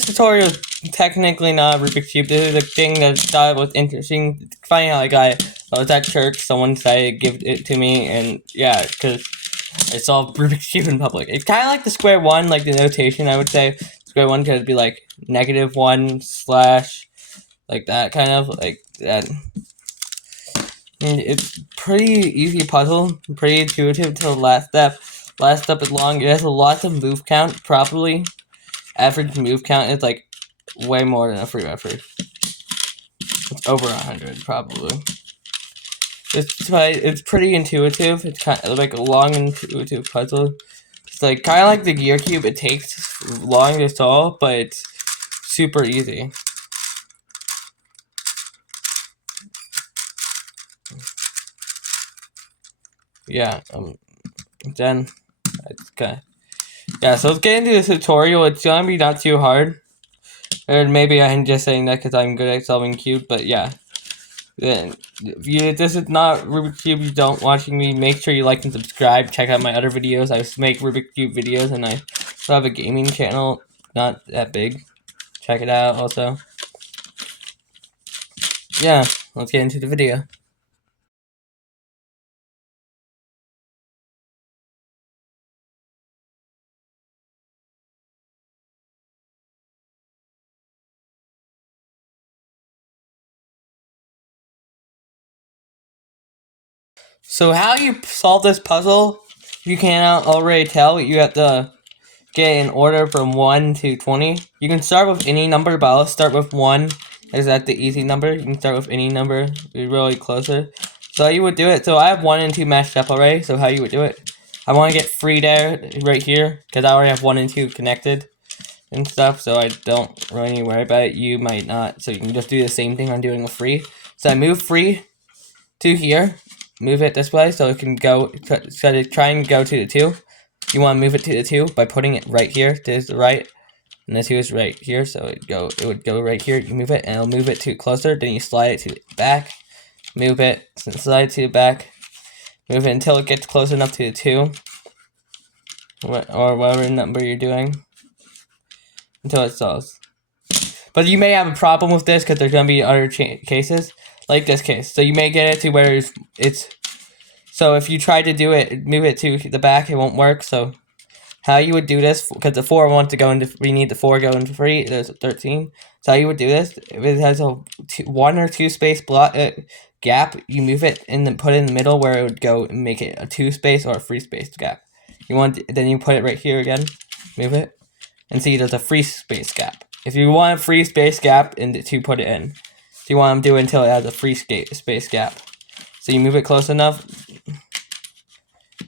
this tutorial is technically not a Rubik's Cube. This is a thing that I thought was interesting. It's funny how I was at church, someone decided to give it to me, and yeah, because I solved Rubik's Cube in public. It's kind of like the square one, like the notation, I would say. Square one could be like -1 slash, like that kind of, like that. And it's pretty easy puzzle, pretty intuitive till the last step. Last step is long. It has a lot of move count, probably. Average move count is like way more than a free record. It's over 100, probably. It's pretty intuitive. It's kind of like a long, intuitive puzzle. It's like kind of like the gear cube. It takes long to solve, but it's super easy. Yeah. Then it's kind. Yeah. So let's get into the tutorial. It's gonna be not too hard. Or maybe I'm just saying that because I'm good at solving cubes, but yeah. Then, if this is not Rubik's Cube, you don't watching me, make sure you like and subscribe. Check out my other videos. I make Rubik's Cube videos, and I also have a gaming channel, not that big. Check it out also. Yeah, let's get into the video. So how you solve this puzzle, you cannot already tell. You have to get in order from 1 to 20. You can start with any number, but I'll start with 1. Is that the easy number? You can start with any number. Be really closer. So how you would do it. So I have 1 and 2 matched up already. So how you would do it. I want to get free there right here because I already have 1 and 2 connected and stuff. So I don't really worry about it. You might not. So you can just do the same thing I'm doing with free. So I move free to here. Move it this way so it can go. So try and go to the 2. You want to move it to the 2 by putting it right here to the right, and the 2 is right here, so it would go right here. You move it, and it'll move it to closer. Then you slide it to the back, move it, slide it to the back, move it until it gets close enough to the 2, or whatever number you're doing, until it solves. But you may have a problem with this because there's gonna be other cases like this case. So you may get it to where it's. So if you try to do it, move it to the back, it won't work. So how you would do this, because the 4 wants to go into, we need the 4 go into free, there's a 13. So how you would do this, if it has a 1 or 2 space block gap, you move it and then put it in the middle where it would go and make it a 2 space or a free space gap. Then you put it right here again, move it, and see there's a free space gap. If you want a free space gap, and to put it in. So you want to do it until it has a free space gap. So you move it close enough.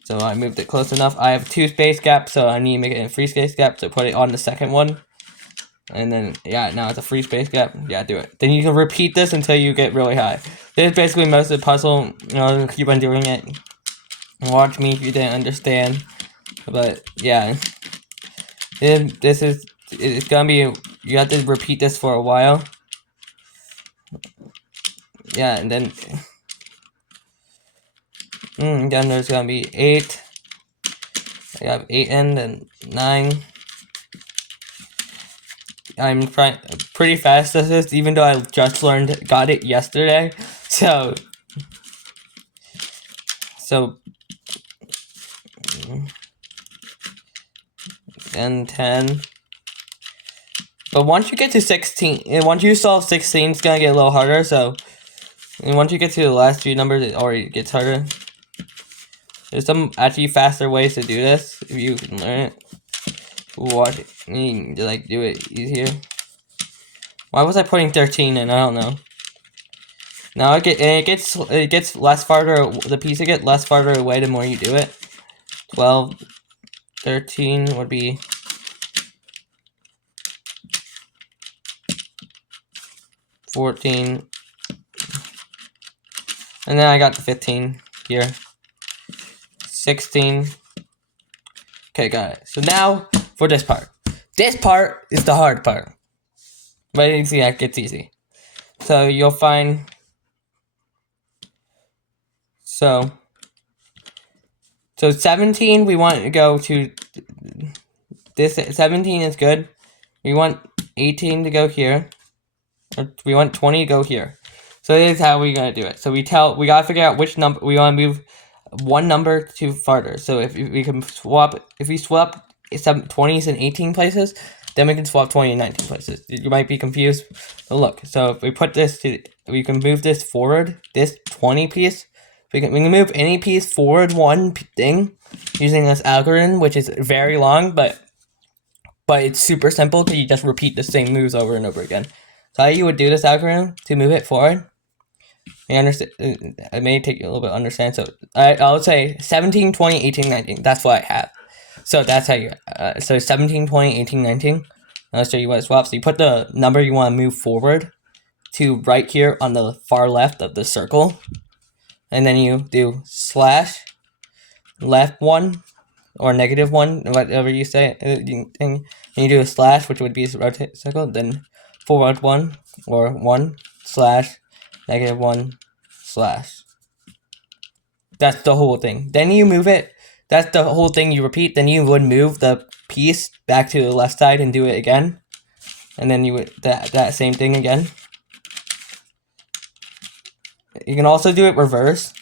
So I moved it close enough. I have 2 space gaps, so I need to make it a free space gap. So put it on the second one. And then, yeah, now it's a free space gap. Yeah, do it. Then you can repeat this until you get really high. This is basically most of the puzzle. You know, keep on doing it. Watch me if you didn't understand. But, yeah. It's gonna be, you have to repeat this for a while. Yeah, and then there's gonna be 8. I have 8 and then 9. I'm pretty fast at this, even though I just got it yesterday. So and 10. But once you get to 16, and once you solve 16, it's gonna get a little harder. So, and once you get to the last few numbers, it already gets harder. There's some actually faster ways to do this if you can learn it. Watch it. You need to like do it easier. Why was I putting 13 in? I don't know. Now it gets less farther. The piece will get less farther away the more you do it. 12, 13 would be 14, and then I got the 15 here. 16. Okay, got it. So now for this part. This part is the hard part. But you see, that gets easy. So you'll find. So 17, we want to go to this. 17 is good. We want 18 to go here. We want 20 to go here. So this is how we're gonna do it. So we gotta figure out which number we want to move one number to farther. So if we can swap, if we swap some 20s and 18 places, then we can swap 20 and 19 places. You might be confused. But look, so if we put this we can move this forward. This 20 piece, we can move any piece forward one thing using this algorithm, which is very long, but it's super simple because you just repeat the same moves over and over again. So how you would do this algorithm to move it forward? I understand. It may take you a little bit to understand. So I would say 17, 20, 18, 19. That's what I have. So that's how you. So 17, 20, 18, 19. I'll show you what it swaps. So you put the number you want to move forward to right here on the far left of the circle, and then you do slash left 1 or -1, whatever you say. And you do a slash, which would be a rotate circle. Then forward 1 or 1 slash -1 slash. That's the whole thing. Then you move it. That's the whole thing you repeat. Then you would move the piece back to the left side and do it again. And then you would that same thing again. You can also do it reverse.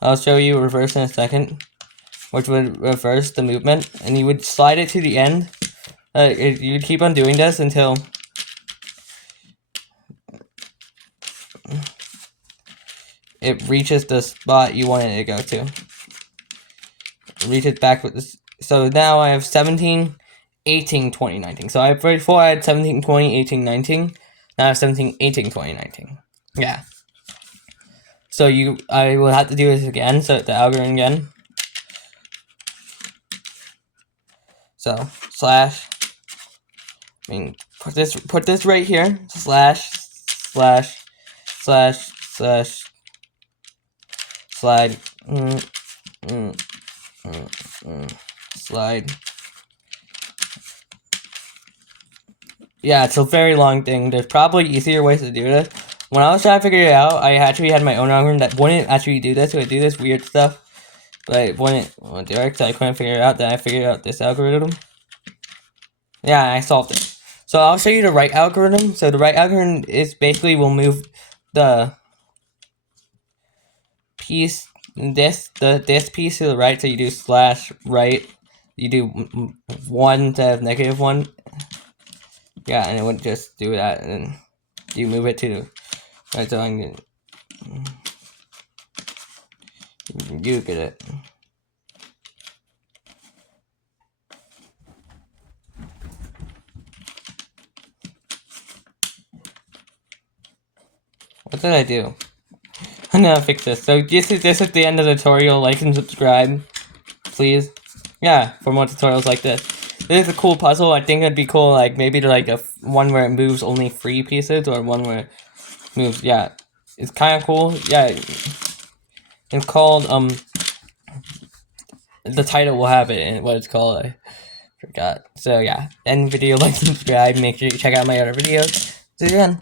I'll show you reverse in a second, which would reverse the movement. And you would slide it to the end. You would keep on doing this until it reaches the spot you want it to go to. Reach it back with this. So now I have 17, 18, 20, 19. So before I had 17, 20, 18, 19. Now I have 17, 18, 20, 19. Yeah. So I will have to do this again. So the algorithm again. So slash. I mean, put this right here. Slash, slash, slash, slash, slide. Slide. Yeah, it's a very long thing. There's probably easier ways to do this. When I was trying to figure it out, I actually had my own algorithm that wouldn't actually do this. It would do this weird stuff, but it wouldn't do it, so I couldn't figure it out. Then I figured out this algorithm. Yeah, I solved it. So I'll show you the right algorithm. So the right algorithm is basically will move the piece, this piece to the right. So you do slash right. You do 1 instead of -1. Yeah, and it would just do that, and then you move it to right. So I'm gonna, you get it. What did I do? I'm gonna fix this. So this is the end of the tutorial. Like and subscribe, please. Yeah, for more tutorials like this. This is a cool puzzle. I think it'd be cool, like maybe to like one where it moves only 3 pieces, or one where it moves. Yeah, it's kind of cool. Yeah, it's called the title will have it and what it's called. I forgot. So yeah, end video. Like and subscribe. Make sure you check out my other videos. See you again.